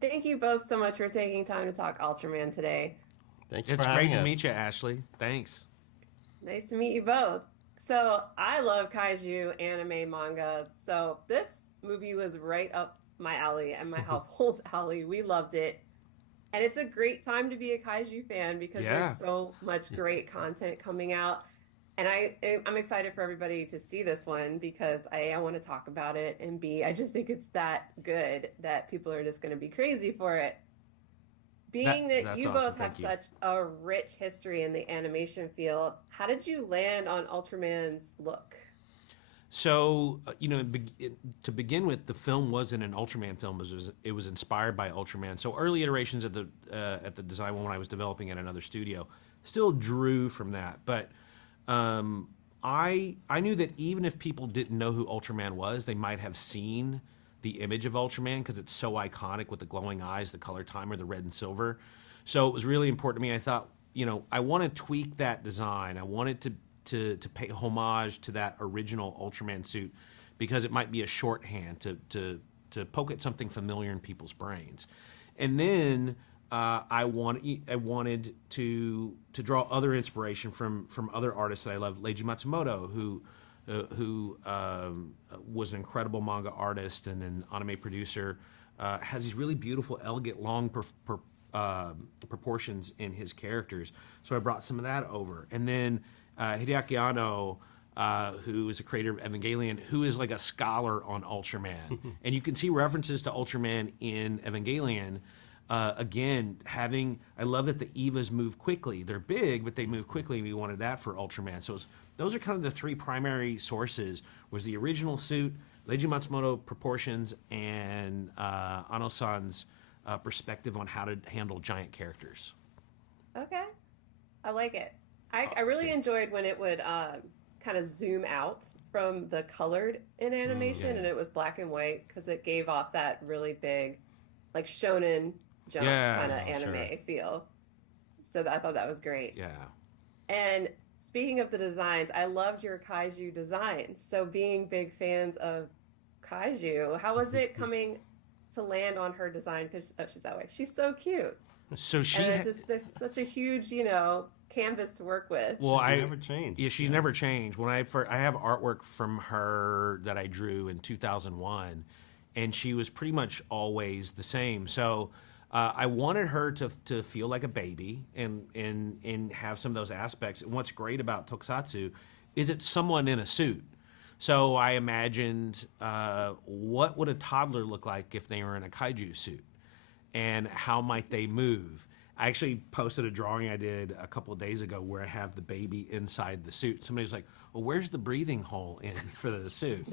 Thank you both so much for taking time to talk Ultraman today. Thank you for It's great having to us. meet you, Ashley. Thanks. Nice to meet you both. So, I love kaiju anime manga. So, this movie was right up my alley and my household's alley. We loved it. And it's a great time to be a kaiju fan because there's Yeah. so much great content coming out. And I'm excited for everybody to see this one because A, I want to talk about it, and B, I just think it's that good that people are just going to be crazy for it. Being that That's you awesome. both have Thank you. such a rich history in the animation field, how did you land on Ultraman's look? So, to begin with, the film wasn't an Ultraman film. It was inspired by Ultraman. So early iterations at the design when I was developing at another studio still drew from that. But I knew that even if people didn't know who Ultraman was, they might have seen the image of Ultraman because it's so iconic with the glowing eyes, the color timer, the red and silver. So it was really important to me. I thought, I want to tweak that design. I wanted to pay homage to that original Ultraman suit because it might be a shorthand to poke at something familiar in people's brains. And then I wanted to draw other inspiration from other artists that I love. Leiji Matsumoto, who was an incredible manga artist and an anime producer, has these really beautiful, elegant, long proportions in his characters. So I brought some of that over, and then Hideaki Anno, who is a creator of Evangelion, who is like a scholar on Ultraman, and you can see references to Ultraman in Evangelion. Again, I love that the Evas move quickly. They're big, but they move quickly. We wanted that for Ultraman. So those are kind of the three primary sources: was the original suit, Leiji Matsumoto proportions, and Ano-san's perspective on how to handle giant characters. Okay, I like it. I really enjoyed when it would kind of zoom out from the colored in Yeah, animation and yeah, it was black and white because it gave off that really big, like Shonen Jump kind of yeah, Oh, sure. anime feel. So I thought that was great. yeah. And speaking of the designs, I loved your kaiju designs. So being big fans of kaiju, how was it coming to land on her design? Because oh, she's that way. She's so cute, So and she, it's just there's such a huge, canvas to work with. well, She's never changed. yeah, she's Yeah. never changed. I have artwork from her that I drew in 2001, and she was pretty much always the same. So I wanted her to feel like a baby and have some of those aspects. And what's great about Tokusatsu is it's someone in a suit. So I imagined what would a toddler look like if they were in a kaiju suit, and how might they move. I actually posted a drawing I did a couple of days ago where I have the baby inside the suit. Somebody was like, "Well, where's the breathing hole in for the suit?"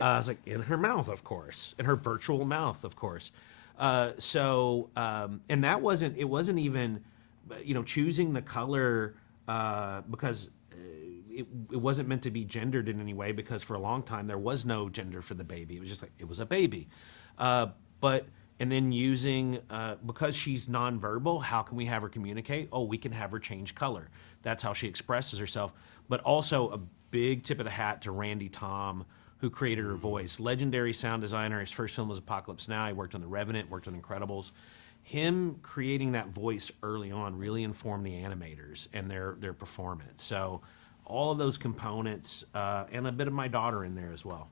I was like, "In her mouth, of course, in her virtual mouth, of course." And that wasn't. It wasn't even, choosing the color because it wasn't meant to be gendered in any way because for a long time there was no gender for the baby. It was just like it was a baby. But and then using because she's nonverbal, how can we have her communicate? Oh, we can have her change color. That's how she expresses herself. But also a big tip of the hat to Randy Tom, who created her voice. Legendary sound designer. His first film was Apocalypse Now. He worked on The Revenant, worked on Incredibles. Him creating that voice early on really informed the animators and their performance. So all of those components and a bit of my daughter in there as well.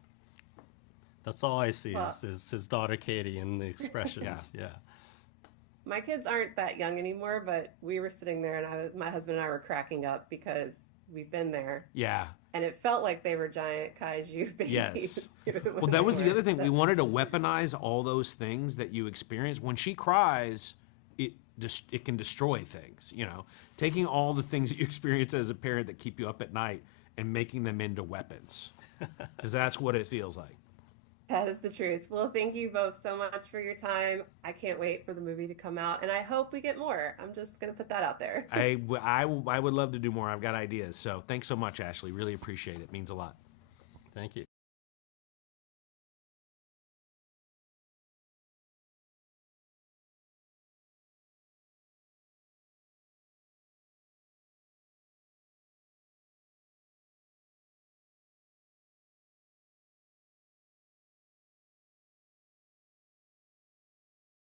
That's all I see Well, is his daughter Katie and the Yeah. expressions. Yeah. my kids aren't that young anymore, but we were sitting there and my husband and I were cracking up because we've been there Yeah. and it felt like they were giant kaiju Yes. babies even Well, when that they was the other weren't. thing. We So, wanted to weaponize all those things that you experience. When she cries, it can destroy things. Taking all the things that you experience as a parent that keep you up at night and making them into weapons, because that's what it feels like. that is the truth. Well, thank you both so much for your time. I can't wait for the movie to come out and I hope we get more. I'm just going to put that out there. I would love to do more. I've got ideas. So thanks so much, Ashley. Really appreciate it. Means a lot. Thank you.